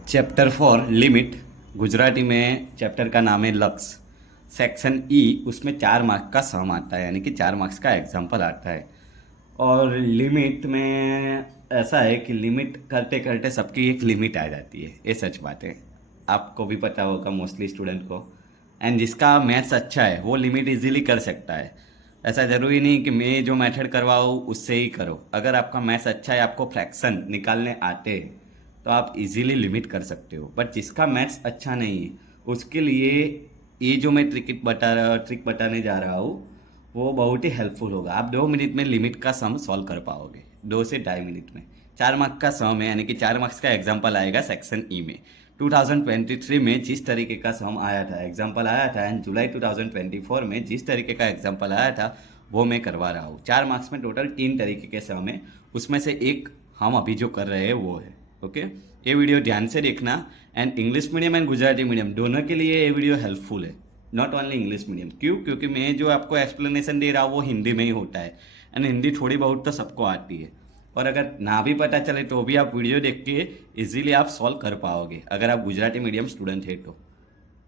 Chapter 4 limit. Gujarati में chapter का नाम है लक्स। सेक्शन ई, उसमें 4 मार्क्स का सम आता है, यानी कि 4 मार्क्स का एग्जाम्पल आता है। और लिमिट में ऐसा है कि लिमिट करते करते सबकी एक लिमिट आ जाती है, ये सच बात है। आपको भी पता होगा मोस्टली स्टूडेंट को। एंड जिसका मैथ्स अच्छा है वो लिमिट इजीली कर सकता है। ऐसा ज़रूरी नहीं कि मैं जो मेथड करवाऊँ उससे ही करो। अगर आपका मैथ्स अच्छा है, आपको फ्रैक्शन निकालने आते हैं, तो आप इजीली लिमिट कर सकते हो। बट जिसका मैथ्स अच्छा नहीं है, उसके लिए ये जो मैं ट्रिक बताने जा रहा हूँ, वो बहुत ही हेल्पफुल होगा। आप 2 मिनट में लिमिट का सम सॉल्व कर पाओगे, 2 से ढाई मिनट में। 4 मार्क्स का सम है, यानी कि 4 मार्क्स का एग्जाम्पल आएगा सेक्शन ई में। 2023 में जिस तरीके का सम आया था, एग्जाम्पल आया था, एंड जुलाई 2024 में जिस तरीके का एग्जाम्पल आया था, वो मैं करवा रहा हूँ। 4 मार्क्स में टोटल 3 तरीके के सम है, उसमें से एक हम अभी जो कर रहे हैं वो है। ओके, ये वीडियो ध्यान से देखना। And English medium and Gujarati medium दोनों के लिए ये वीडियो हेल्पफुल है, नॉट ओनली इंग्लिश मीडियम। क्यों? क्योंकि मैं जो आपको एक्सप्लेनेशन दे रहा हूँ वो हिंदी में ही होता है, एंड हिंदी थोड़ी बहुत तो सबको आती है। और अगर ना भी पता चले तो भी आप वीडियो देख के इजीली आप सॉल्व कर पाओगे, अगर आप गुजराती मीडियम स्टूडेंट है तो।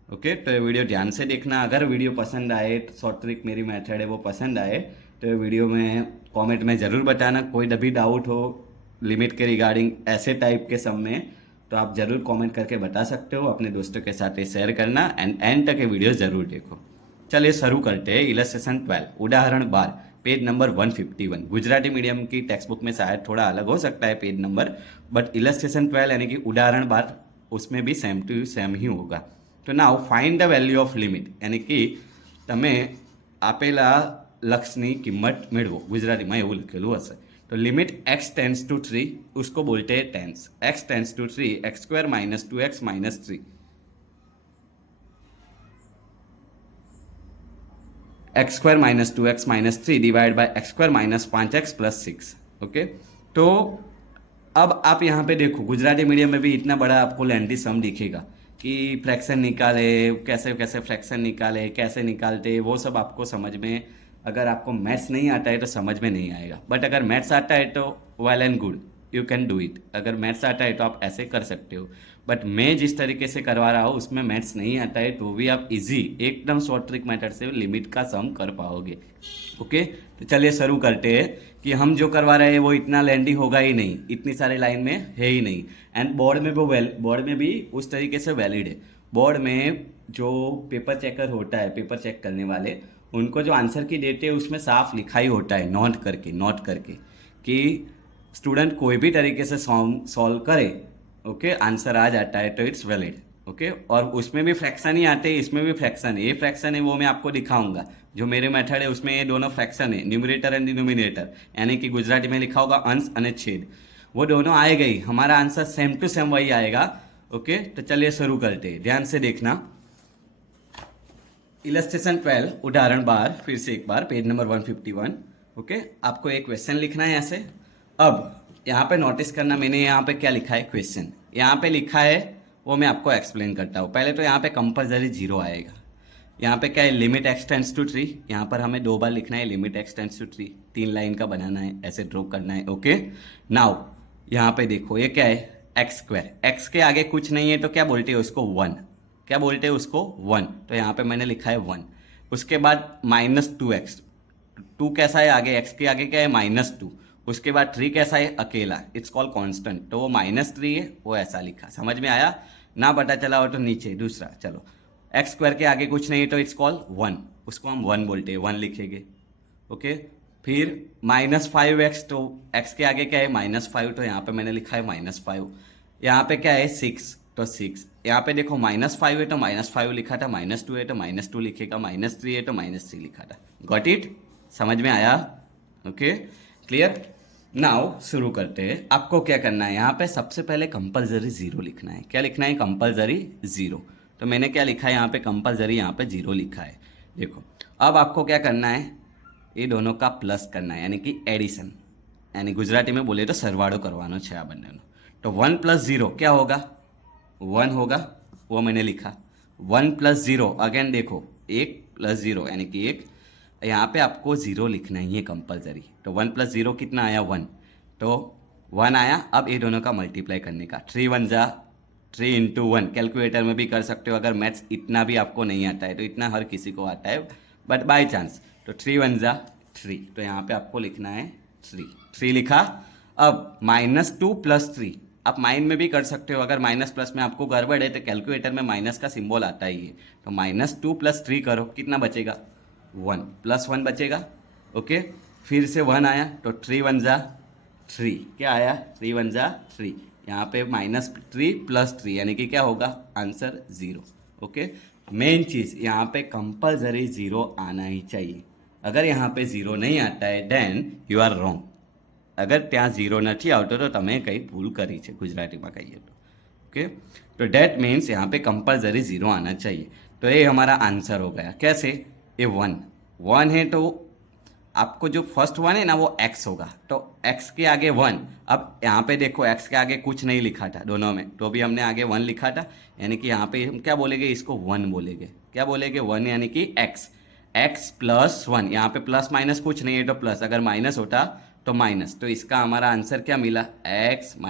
ओके, तो ये वीडियो ध्यान से देखना। अगर वीडियो पसंद आए, शॉर्ट ट्रिक मेरी मेथड है वो पसंद आए, तो ये वीडियो में कमेंट में ज़रूर बताना। कोई भी डाउट हो लिमिट के रिगार्डिंग ऐसे टाइप के सब में, तो आप ज़रूर कमेंट करके बता सकते हो। अपने दोस्तों के साथ ये शेयर करना, एंड एंड तक ये वीडियो ज़रूर देखो। चलिए शुरू करते हैं। इलस्ट्रेशन 12 उदाहरण 12, पेज नंबर 151। गुजराती मीडियम की टेक्स्ट बुक में शायद थोड़ा अलग हो सकता है पेज नंबर, बट इलस्ट्रेशन 12 यानी कि उदाहरण 12 उसमें भी सेम टू सेम ही होगा। તો now find the value of limit, यानी कि તમે આપેલા લક્ષની કિંમત મેળવો। ગુજરાતીમાં એવું લખેલું હશે। તો લિમિટ x ટેન્સ ટુ 3, उसको बोलते हैं tends. x tends to 3, x square minus 2x minus 3, x square minus 2x minus 3 divide by x square minus 5x plus 6। Okay, तो अब आप यहाँ पे देखो, गुजराती मीडियम में भी इतना बड़ा आपको लेंथी सम दिखेगा कि फ्रैक्शन निकाले, कैसे कैसे फ्रैक्शन निकाले, कैसे निकालते, वो सब आपको समझ में, अगर आपको मैथ्स नहीं आता है तो समझ में नहीं आएगा। बट अगर मैथ्स आता है तो well and good, you can do it. अगर मैथ्स आता है तो आप ऐसे कर सकते हो। बट मैं जिस तरीके से करवा रहा हूँ उसमें मैथ्स नहीं आता है, तो भी आप इजी एकदम शॉर्ट ट्रिक मेथड से लिमिट का सम कर पाओगे। ओके, तो चलिए शुरू करते हैं। कि हम जो करवा रहे हैं वो इतना लेंदी होगा ही नहीं, इतनी सारी लाइन में है ही नहीं। एंड बोर्ड में भी उस तरीके से वैलिड है। बोर्ड में जो पेपर चेकर होता है, पेपर चेक करने वाले, उनको जो आंसर की देते हैं उसमें साफ लिखा ही होता है, नोट करके कि स्टूडेंट कोई भी तरीके से सॉल्व करे, ओके, आंसर आ जाता है तो इट्स वैलिड। ओके, और उसमें भी फ्रैक्शन ही आते हैं, इसमें भी फ्रैक्शन है। ये फ्रैक्शन है वो मैं आपको दिखाऊंगा। जो मेरे मेथड है उसमें ये दोनों फ्रैक्शन है, न्यूमरेटर एंड डिनोमिनेटर, यानी कि गुजराती में लिखा होगा अंश और छेद। वो दोनों आएगा ही, हमारा आंसर सेम टू सेम वही आएगा। ओके, तो चलिए शुरू करते हैं, ध्यान से देखना। इलस्ट्रेशन 12 उदाहरण 12, फिर से एक बार पेज नंबर 151। ओके, आपको एक क्वेश्चन लिखना है ऐसे। अब यहाँ पे नोटिस करना, मैंने यहाँ पे क्या लिखा है, क्वेश्चन यहाँ पे लिखा है, वो मैं आपको एक्सप्लेन करता हूँ। पहले तो यहाँ पे कंपलसरी जीरो आएगा। यहाँ पे क्या है, लिमिट एक्स टेंस टू 3, यहाँ पर हमें 2 बार लिखना है limit x tends to 3, 3 line का बनाना है, ऐसे ड्रॉ करना है। ओके, नाउ यहाँ पे देखो ये क्या है, एक्स स्क्वायर, एक्स के आगे कुछ नहीं है तो क्या बोलते हैं उसको, वन। क्या बोलते हैं उसको, वन। तो यहाँ पे मैंने लिखा है वन। उसके बाद -2x, टू कैसा है आगे, एक्स के आगे क्या है, -2। उसके बाद 3 कैसा है, अकेला, इट्स कॉल्ड कांस्टेंट, तो वो -3 है, वो ऐसा लिखा। समझ में आया? ना पता चला हो तो नीचे दूसरा, चलो। एक्स स्क्वायर के आगे कुछ नहीं है तो इट्स कॉल्ड वन, उसको हम वन बोलते हैं, वन लिखेंगे। ओके, फिर -5x, तो x के आगे क्या है, -5, तो यहाँ पे मैंने लिखा है -5। यहाँ पे क्या है, 6, तो 6। यहाँ पे देखो -5 है तो -5 लिखा था, -2 है तो -2 लिखेगा, -3 है तो -3 लिखा था। Got it? समझ में आया? Okay, clear? नाउ शुरू करते हैं। आपको क्या करना है, यहाँ पे सबसे पहले कंपलसरी जीरो लिखना है। क्या लिखना है, कंपलसरी जीरो। तो मैंने क्या लिखा है यहाँ पे, कंपलसरी यहाँ पे जीरो लिखा है। देखो, अब आपको क्या करना है, ये दोनों का प्लस करना है, यानी कि एडिशन, यानी गुजराती में बोले तो सरवाड़ो करवानो છે આ બંનેનો। तो 1 + 0 क्या होगा, 1 होगा, वो मैंने लिखा। 1 + 0 अगेन देखो, 1 + 0 यानी कि 1। यहाँ पे आपको 0 लिखना ही है कंपलसरी। तो 1 + 0 कितना आया, 1। तो 1 आया। अब ये दोनों का मल्टीप्लाई करने का, 3 × 1 = 3 इंटू वन कैलकुलेटर में भी कर सकते हो, अगर मैथ्स इतना भी आपको नहीं आता है तो इतना हर किसी को आता है, बट बाय चांस। तो 3 वन ज़ा 3, तो यहाँ पे आपको लिखना है 3, 3 लिखा। अब -2 + 3 आप माइंड में भी कर सकते हो, अगर माइनस प्लस में आपको गड़बड़ है तो कैलकुलेटर में माइनस का सिंबल आता ही है। तो -2 + 3 करो, कितना बचेगा 1 + 1 बचेगा। ओके, फिर से 1 आया तो 3 वन ज़ा 3, क्या आया 3 वन ज़ा 3, यहाँ पे -3 + 3 यानी कि क्या होगा आंसर 0। ओके, मेन चीज़ यहाँ पे कंपलसरी 0 आना ही चाहिए। अगर यहाँ पे 0 नहीं आता है देन यू आर रॉन्ग। अगर ત્યાં 0 નથી આવતો તો તમે કંઈ ભૂલ કરી છે, ગુજરાતીમાં કહીએ તો। ओके, तो डेट मीन्स यहाँ पे कंपलसरी 0 आना चाहिए। तो ये हमारा आंसर हो गया। कैसे, ये 1 है तो आपको जो फर्स्ट 1 है ना वो x होगा, तो x के आगे 1। अब यहाँ पे देखो x के आगे कुछ नहीं लिखा था दोनों में, तो भी हमने आगे 1 लिखा था, यानी कि यहाँ पे हम क्या बोलेंगे, इसको 1 बोलेंगे। क्या बोलेंगे 1, यानी कि x + 1। यहाँ पे प्लस माइनस कुछ नहीं है तो प्लस, अगर माइनस होता तो माइनस, तो इसका हमारा आंसर क्या मिला x -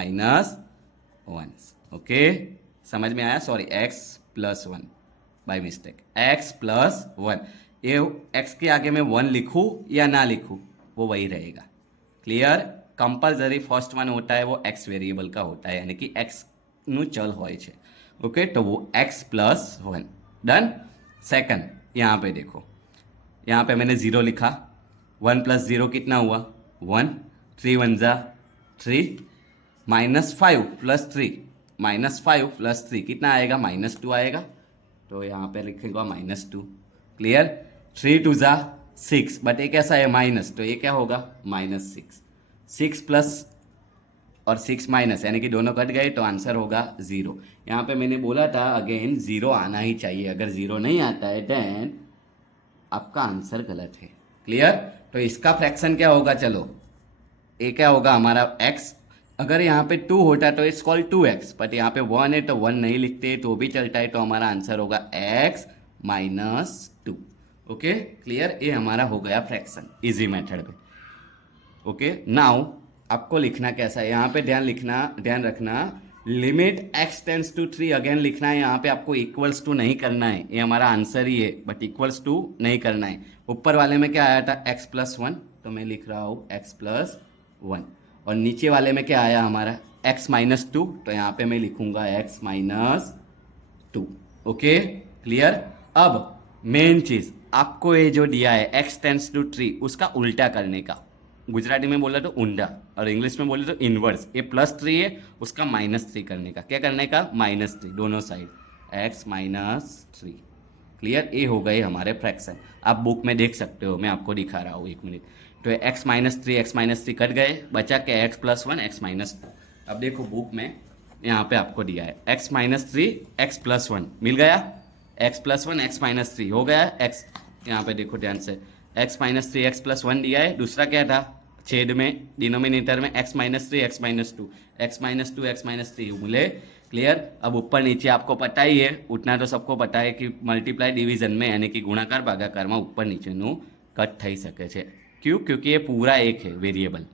1। ओके, समझ में आया, sorry x + 1 by mistake, x + 1। ये x के आगे मैं 1 लिखूँ या ना लिखूँ वो वही रहेगा। क्लियर, कंपलसरी फर्स्ट 1 होता है वो x वेरिएबल का होता है, यानी कि x નું ચલ હોય છે। ओके, तो वो x + 1 डन। सेकंड, यहाँ पे देखो, यहाँ पे मैंने 0 लिखा, 1 + 0 कितना हुआ 1, 3 वन ज़ा 3, -5 + 3, -5 + 3 कितना आएगा -2 आएगा, तो यहाँ पे लिखेगा -2। क्लियर, 3 2 ज़ा 6, बट ये कैसा है माइनस, तो ये क्या होगा -6, 6 प्लस और 6 माइनस, यानी कि दोनों कट गए तो आंसर होगा 0। यहाँ पे मैंने बोला था अगेन 0 आना ही चाहिए, अगर 0 नहीं आता है देन आपका आंसर गलत है। क्लियर, तो इसका फ्रैक्शन क्या होगा, चलो ये क्या होगा हमारा x, अगर यहाँ पे 2 होता तो इट्स कॉल्ड 2x, बट यहाँ पे 1 है तो 1 नहीं लिखते तो भी चलता है, तो हमारा आंसर होगा x - 2। ओके, क्लियर, ये हमारा हो गया फ्रैक्शन इजी मेथड पे। ओके, नाउ आपको लिखना कैसा है, यहाँ पे ध्यान रखना, limit x tends to 3 again लिखना है। यहाँ पे आपको इक्वल्स टू नहीं करना है, ये हमारा आंसर ही है, बट इक्वल्स टू नहीं करना है। ऊपर वाले में क्या आया था x + 1, तो मैं लिख रहा हूँ x + 1, और नीचे वाले में क्या आया हमारा x - 2, तो यहाँ पे मैं लिखूंगा x - 2। Okay, clear. अब मेन चीज आपको ये जो दिया है x टेंड्स टू 3 उसका उल्टा करने का, गुजराती में बोले तो ऊंडा और इंग्लिश में बोले तो इनवर्स। ये +3 है, उसका -3 करने का, क्या करने का -3 दोनों साइड, x - 3। क्लियर, ये हो गए हमारे फ्रैक्शन। आप बुक में देख सकते हो, मैं आपको दिखा रहा हूँ 1 मिनट। तो x - 3 कट गए, बचा क्या x + 1 x - 2। अब देखो बुक में यहाँ पे आपको दिया है x - 3 x + 1 मिल गया, x + 1 x - 3 हो गया x। यहाँ पे देखो ध्यान से, x - 3 x + 1 दिया है, दूसरा क्या था छेद में डिनोमिनेटर में x - 3 x - 2, x - 2 x - 3 मिले। क्लियर, अब ऊपर नीचे आपको पता ही है, उतना तो सबको पता है कि मल्टीप्लाई डिवीजन में यानी कि गुणाकार भागाकार में ऊपर नीचेનું કટ થઈ શકે છે। क्यों, क्योंकि ये पूरा एक है वेरिएबल।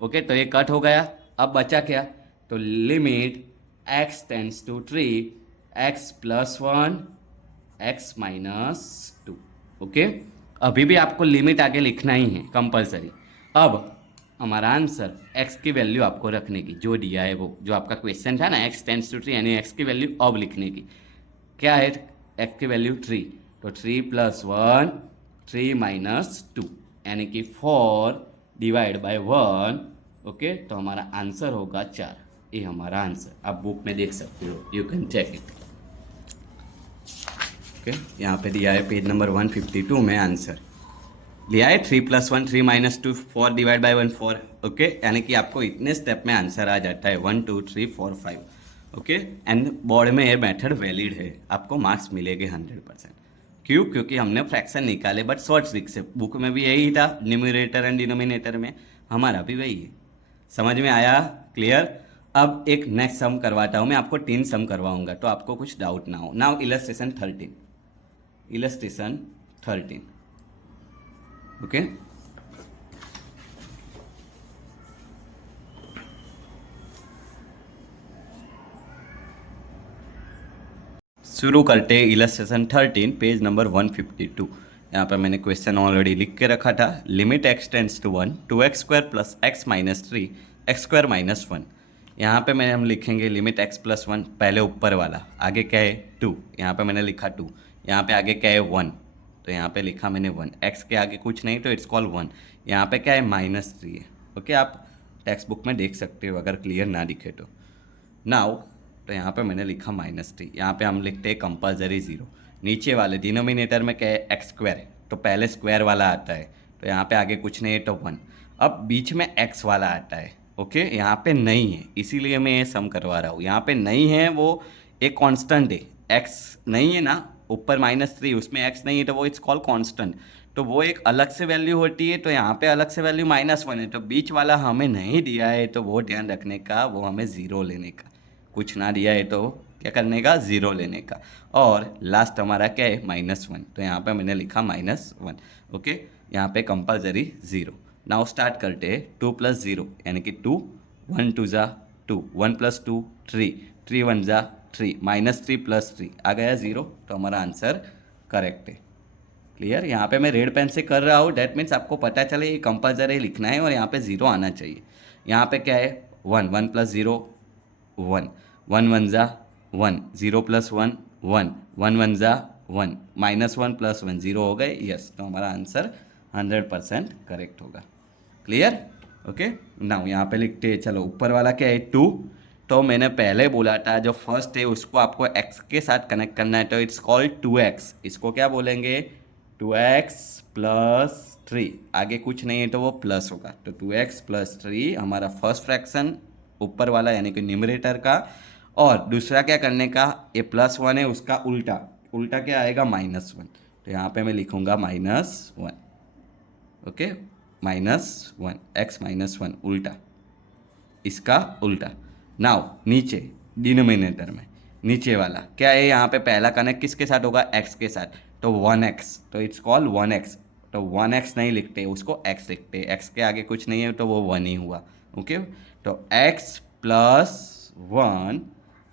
ओके, तो ये कट हो गया, अब बचा क्या, तो limit x tends to 3 x + 1 x - 2। Okay, अभी भी आपको लिमिट आगे लिखना ही है कंपलसरी। अब हमारा आंसर x की वैल्यू आपको रखने की, जो दिया है वो, जो आपका क्वेश्चन था ना x टेंड्स टू 3 यानी x की वैल्यू अब लिखने की। क्या है x की वैल्यू 3, तो 3 + 1 3 - 2 यानी कि 4 / 1। ओके, तो हमारा आंसर होगा 4। ये हमारा आंसर आप बुक में देख सकते हो, you can check it. Okay, यहाँ पे दिया है पेज नंबर 152 में आंसर लिया है 3 + 1 3 - 2 4 / 1 4। ओके, यानी कि आपको इतने स्टेप में आंसर आ जाता है 1 2 3 4 5। ओके, एंड बोर्ड में ये मेथड वैलिड है, आपको मार्क्स मिलेंगे 100%। क्यों, क्योंकि हमने फ्रैक्शन निकाले बट शॉर्ट ट्रिक से, बुक में भी यही था, न्यूमरेटर एंड डिनोमिनेटर में, हमारा भी वही है। समझ में आया, क्लियर। अब एक नेक्स्ट सम करवाता हूँ मैं आपको, 3 सम करवाऊंगा तो आपको कुछ डाउट ना हो। Now illustration 13। ओके, शुरू करते इलस्ट्रेशन 13 पेज नंबर 152। यहाँ पर मैंने क्वेश्चन ऑलरेडी लिख के रखा था। Limit x tends to 1 two x square plus x minus 3 x square minus 1। यहाँ पे हम लिखेंगे लिमिट एक्स प्लस 1, पहले ऊपर वाला, आगे क्या है 2, यहाँ पे मैंने लिखा 2, यहाँ पे आगे क्या है 1, तो यहाँ पे लिखा मैंने 1, एक्स के आगे कुछ नहीं तो इट्स कॉल 1। यहाँ पे क्या है माइनस 3 है। ओके, आप टेक्स्ट बुक में देख सकते हो अगर क्लियर ना दिखे तो। नाउ तो यहाँ पे मैंने लिखा -3, यहाँ पे हम लिखते हैं कंपल्सरी 0। नीचे वाले डिनोमिनेटर में क्या है एक्स स्क्वायर है, तो पहले स्क्वायर वाला आता है, तो यहाँ पे आगे कुछ नहीं है तो 1। अब बीच में एक्स वाला आता है। ओके, यहाँ पे नहीं है इसीलिए मैं ये सम करवा रहा हूँ। यहाँ पे नहीं है, वो एक कांस्टेंट है, एक्स नहीं है ना, ऊपर -3 उसमें एक्स नहीं है तो वो इट्स कॉल कांस्टेंट, तो वो एक अलग से वैल्यू होती है। तो यहाँ पे अलग से वैल्यू -1 है, तो बीच वाला हमें नहीं दिया है तो वो ध्यान रखने का, वो हमें ज़ीरो लेने का। कुछ ना दिया है तो क्या करने का, ज़ीरो लेने का। और लास्ट हमारा क्या है -1, तो यहाँ पे मैंने लिखा -1। ओके, यहाँ पे कंपल्सरी 0। नाउ स्टार्ट करते हैं 2 + 0 यानी कि 2, 1 2 ज़ा 2, 1 + 2 3, 3 1 ज़ा 3, -3 + 3 आ गया 0, तो हमारा आंसर करेक्ट है। क्लियर? यहाँ पे मैं रेड पेन से कर रहा हूँ, डेट मीन्स आपको पता चले ये कंपल्सरी लिखना है और यहाँ पे 0 आना चाहिए। यहाँ पे क्या है 1, 1 + 0 1, 1 1 ज़ा 1, 0 + 1 1, 1 1 ज़ा 1, -1 + 1 0 हो गए। यस, तो हमारा आंसर 100% करेक्ट होगा। क्लियर? ओके, नाउ यहाँ पे लिखते हैं, चलो ऊपर वाला क्या है 2, तो मैंने पहले बोला था जो फर्स्ट है उसको आपको x के साथ कनेक्ट करना है, तो इट्स कॉल्ड 2x। इसको क्या बोलेंगे 2x + 3, आगे कुछ नहीं है तो वो प्लस होगा, तो 2x + 3 हमारा फर्स्ट फ्रैक्शन ऊपर वाला यानी कि न्यूमरेटर का। और दूसरा क्या करने का, ये +1 है उसका उल्टा, उल्टा क्या आएगा -1, तो यहाँ पे मैं लिखूंगा -1। ओके, -1, x -1 उल्टा, इसका उल्टा। नाउ नीचे डिनोमिनेटर में नीचे वाला क्या है, यहाँ पे पहला कनेक्ट किसके साथ होगा, x के साथ, तो 1x, तो इट्स कॉल 1x। तो 1x नहीं लिखते उसको x लिखते, x के आगे कुछ नहीं है तो वो 1 ही हुआ। ओके, तो x + 1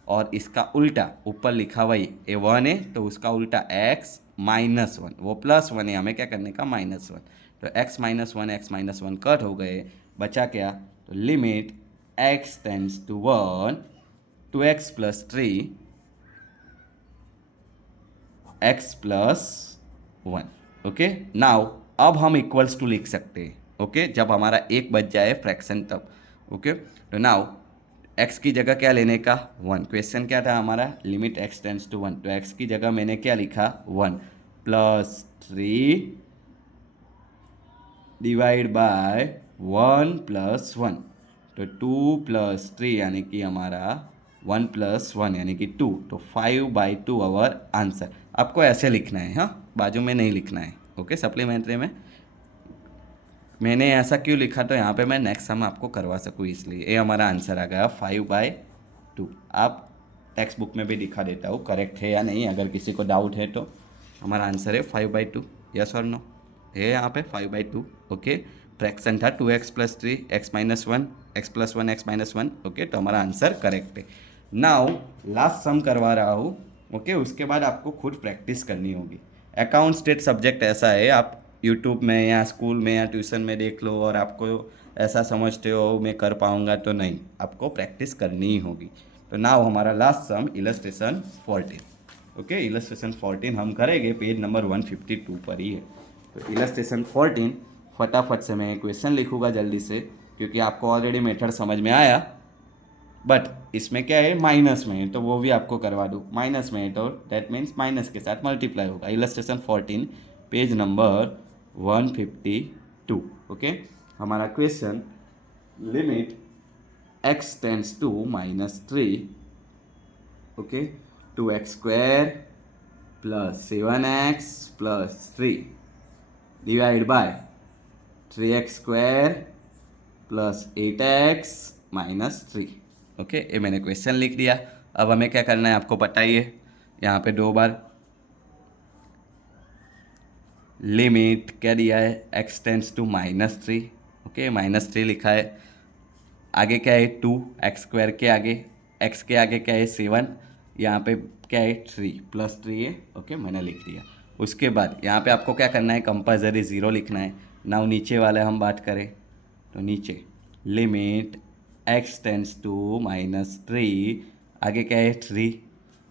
और इसका उल्टा ऊपर लिखा वही, ये 1 है तो उसका उल्टा x -1, वो +1 है, हमें क्या करने का -1, तो x -1 कट हो गए, बचा क्या, तो limit x tends to 1 2x + 3 x + 1। Okay, now अब हम इक्वल्स टू लिख सकते हैं। ओके, जब हमारा एक बच जाए फ्रैक्शन तब। ओके, तो नाउ x की जगह क्या लेने का 1, क्वेश्चन क्या था हमारा, लिमिट x टेंड्स टू 1, तो x की जगह मैंने क्या लिखा 1 + 3 डिवाइड बाय 1 + 1, तो 2 + 3 यानी कि हमारा 1 + 1 यानी कि 2, तो 5/2 आवर आंसर। आपको ऐसे लिखना है, हाँ, बाजू में नहीं लिखना है। ओके, सप्लीमेंट्री में मैंने ऐसा क्यों लिखा, तो यहाँ पे मैं नेक्स्ट सम आपको करवा सकूँ इसलिए। ये हमारा आंसर आ गया 5/2। आप टेक्स्ट बुक में भी दिखा देता हूँ करेक्ट है या नहीं, अगर किसी को डाउट है तो। हमारा आंसर है 5/2, यस और नो है यहाँ पे 5/2। ओके, फ्रैक्शन था 2x + 3 x -1 x + 1 x -1। Okay, तो हमारा आंसर करेक्ट है। नाउ लास्ट सम करवा रहा हूँ। ओके, उसके बाद आपको खुद प्रैक्टिस करनी होगी। अकाउंट स्टेट सब्जेक्ट ऐसा है, आप यूट्यूब में या स्कूल में या ट्यूशन में देख लो और आपको ऐसा समझते हो मैं कर पाऊँगा, तो नहीं, आपको प्रैक्टिस करनी ही होगी। तो नाउ हमारा लास्ट सम इलस्ट्रेशन 14। ओके, इलस्ट्रेशन 14 हम करेंगे पेज नंबर 152 पर ही है। तो इलस्ट्रेशन 14 फटाफट से मैं क्वेश्चन लिखूँगा जल्दी से, क्योंकि आपको ऑलरेडी मेथड समझ में आया, बट इसमें क्या है माइनस में है, तो वो भी आपको करवा दूँ। माइनस में है तो डेट मीन्स माइनस के साथ मल्टीप्लाई होगा। Illustration 14 page number 152। ओके, हमारा question limit x tends to -3, okay, 2x² + 7x + 3 divide by 3x² + 8x - 3। Okay, ये मैंने क्वेश्चन लिख दिया। अब हमें क्या करना है आपको पता ही है, यहाँ पे 2 बार लिमिट क्या दिया है, x टेंड्स टू -3। ओके, -3 लिखा है, आगे क्या है 2, x² के आगे, x के आगे क्या है 7, यहाँ पे क्या है 3 प्लस 3 है, ओके मैंने लिख दिया। उसके बाद यहाँ पे आपको क्या करना है, कंपल्सरी 0 लिखना है। नाउ नीचे वाले हम बात करें तो नीचे लिमिट x टेंड्स टू -3, आगे क्या है 3,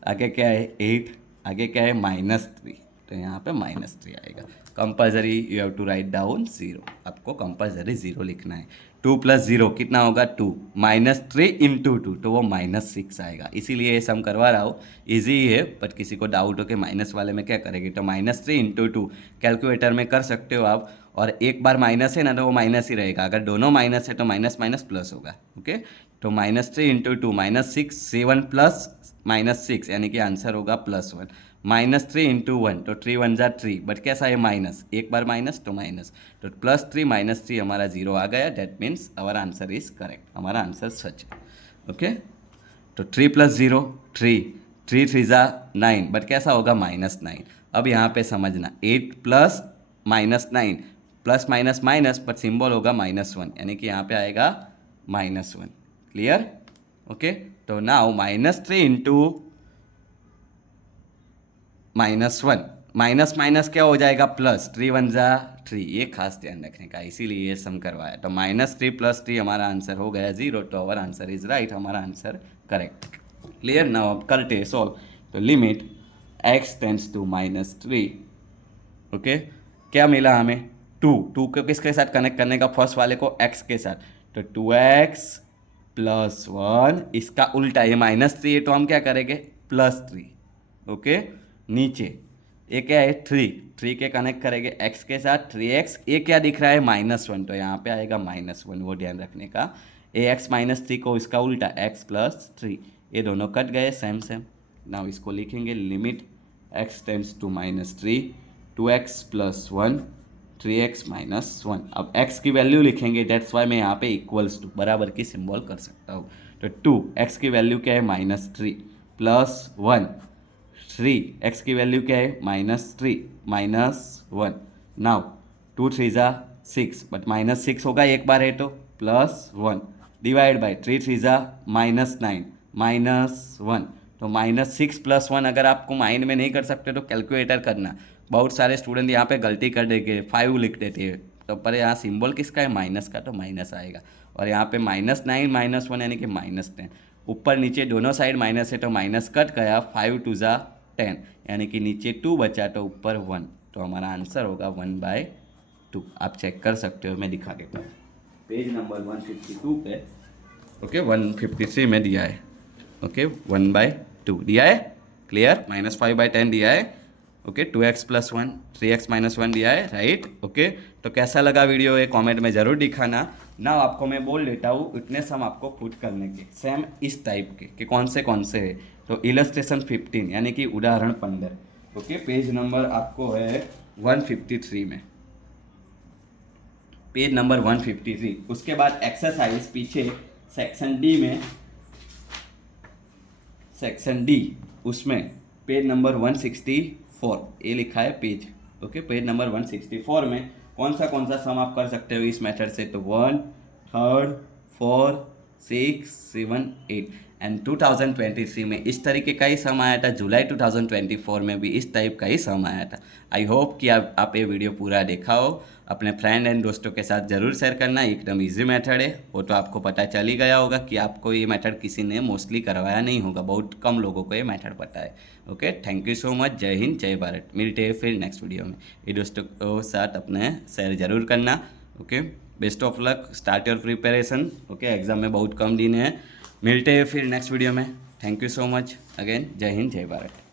आगे क्या है 8, आगे क्या है -3, तो यहाँ पे -3 आएगा। Compulsory you have to write down 0, आपको कंपल्सरी 0 लिखना है। 2 + 0 कितना होगा 2, -3 × 2 तो वो -6 आएगा। इसीलिए ये सम करवा रहा हूँ, ईजी है, बट किसी को डाउट हो कि माइनस वाले में क्या करेंगे तो -3 × 2 कैलकुलेटर में कर सकते हो आप। और एक बार माइनस है ना तो वो माइनस ही रहेगा, अगर दोनों माइनस है तो माइनस माइनस प्लस होगा, ओके। तो -3 × 2 -6, 7 प्लस -6 यानी कि आंसर होगा +1। -3 × 1 तो 3 × 1 = 3, बट कैसा है माइनस, एक बार माइनस तो माइनस, तो +3 -3 हमारा 0 आ गया। That means our answer is correct, हमारा आंसर सच है, ओके। तो 3 + 0 3, 3 3 = 9, बट कैसा होगा -9। अब यहाँ पे समझना 8 plus -9 plus minus minus, but symbol होगा -1 यानी कि यहाँ पे आएगा -1। Clear, okay. तो नाउ -3 × -1, माइनस माइनस क्या हो जाएगा प्लस, 3 × 1 = 3, ये खास ध्यान रखने का, इसीलिए ये सम करवाया। तो -3 + 3 हमारा आंसर हो गया 0, तो आवर आंसर इज राइट, हमारा आंसर करेक्ट। क्लियर, नाउ अब करते हैं सॉल्व। तो limit x tends to -3, okay, क्या मिला हमें 2 को किसके साथ कनेक्ट करने का, फर्स्ट वाले को x के साथ, तो 2x + 1, इसका उल्टा, ये -3 है तो हम क्या करेंगे +3, ओके। नीचे ये क्या है 3 के कनेक्ट करेंगे x के साथ 3x, ये क्या दिख रहा है -1 तो यहाँ पे आएगा -1, वो ध्यान रखने का। ax -3 को इसका उल्टा x + 3, ये दोनों कट गए सेम सेम। नाउ इसको लिखेंगे limit x tends to -3, 2x + 1, 3x - 1। अब x की वैल्यू लिखेंगे, दैट्स वाई मैं यहाँ पे = बराबर की सिंबल कर सकता हूँ। तो 2x की वैल्यू क्या है -3 + 1, 3 x की वैल्यू क्या है -3 -1। नाउ 2 3 = 6, बट -6 होगा एक बार है तो +1 डिवाइड बाय 3 3 = -9 -1। तो -6 + 1 अगर आपको माइंड में नहीं कर सकते तो कैलकुलेटर करना। बहुत सारे स्टूडेंट यहाँ पे गलती कर देंगे, 5 लिख देते हैं, तो पर यहाँ सिंबल किसका है माइनस का, तो माइनस आएगा। और यहाँ पे -9 -1 यानी कि -10, ऊपर नीचे दोनों साइड माइनस है तो माइनस कट गया, 5 2 = 10 यानी कि नीचे 2 बचा तो ऊपर 1, तो हमारा आंसर होगा 1/2। आप चेक कर सकते हो, मैं दिखा देता हूँ पेज नंबर 152 पे, ओके 153 में दिया है, ओके 1/2 दिया है। क्लियर, -5/10 दिया है, ओके। 2x + 1, 3x - 1 दिया है, राइट, ओके। तो कैसा लगा वीडियो ये कमेंट में ज़रूर दिखाना ना। आपको मैं बोल देता हूँ इतने सम आपको खुद करने के, सेम इस टाइप के कि कौन से है। तो इलस्ट्रेशन 15 यानी कि उदाहरण 15, ओके, पेज नंबर आपको है 153 में, पेज नंबर 153। उसके बाद एक्सरसाइज पीछे सेक्शन डी में, सेक्शन डी उसमें पेज नंबर 164 ये लिखा है पेज, ओके। पेज नंबर 164 में कौन सा सम आप कर सकते हो इस मेथड से, तो 1 3 4 6 7 8 एंड 2023 में इस तरीके का ही सम आया था। जुलाई 2024 में भी इस टाइप का ही सम आया था। आई होप कि आप ये वीडियो पूरा देखा हो। अपने फ्रेंड एंड दोस्तों के साथ ज़रूर शेयर करना, एकदम इजी मेथड है। वो तो आपको पता चल ही गया होगा कि आपको ये मेथड किसी ने मोस्टली करवाया नहीं होगा, बहुत कम लोगों को ये मेथड पता है, okay. Thank you so much, जय हिंद जय भारत। मिलते हैं फिर नेक्स्ट वीडियो में। ये दोस्तों के साथ अपने शेयर ज़रूर करना, okay. Best of luck, start your preparation, okay. Exam में बहुत कम दिन है। मिलते हैं फिर नेक्स्ट वीडियो में। Thank you so much again, जय हिंद जय भारत।